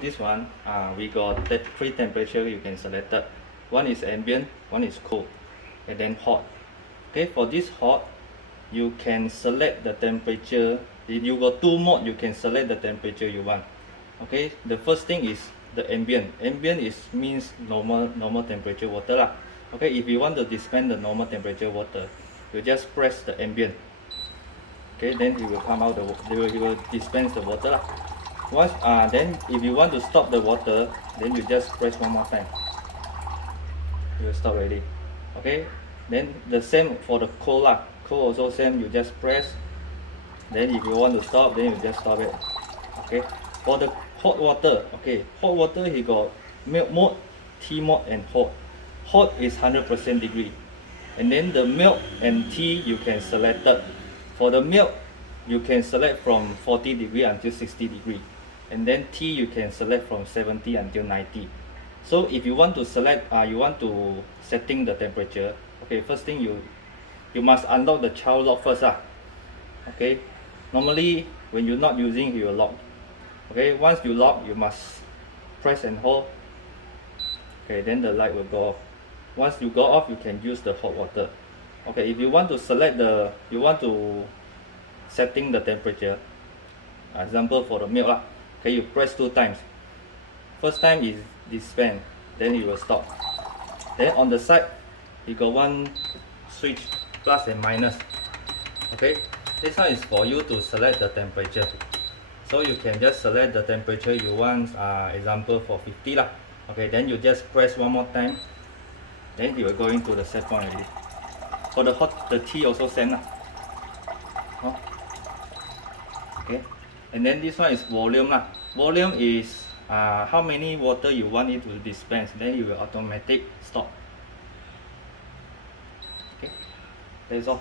this one, we got three temperature you can select it. One is ambient, one is cold, and then hot. Okay, for this hot, you can select the temperature. If you got two mode, you can select the temperature you want. Okay, the first thing is the ambient. Ambient means normal temperature water lah. Okay, if you want to dispense the normal temperature water, you just press the ambient. Okay, then it will come out it will dispense the water lah. Once then if you want to stop the water, then you just press one more time. It will stop already. Okay, then the same for the cold lah. Cold also same, you just press. Then if you want to stop, then you just stop it. Okay, for the hot water, okay, hot water he got milk mode, tea mode, and hot. Hot is 100% degree, and then the milk and tea you can select it. For the milk, you can select from 40 degree until 60 degree, and then tea you can select from 70 until 90. So if you want to select, you want to setting the temperature. Okay, first thing you must unlock the child lock first Okay, normally when you're not using, you will lock. Okay, once you lock, you must press and hold. Okay, then the light will go off. Once you go off, you can use the hot water. Okay, if you want to select you want to setting the temperature, example for the milk lah. Okay, you press 2 times. First time is dispense, then it will stop. Then on the side, you got one switch, plus and minus. Okay, this one is for you to select the temperature. So you can just select the temperature you want, example for 50 lah. Okay, then you just press one more time, then it will go into the set point already. For the tea also same lah. Okay, and then this one is volume lah. Volume is how many water you want it to dispense, then you will automatic stop. Okay, that's all.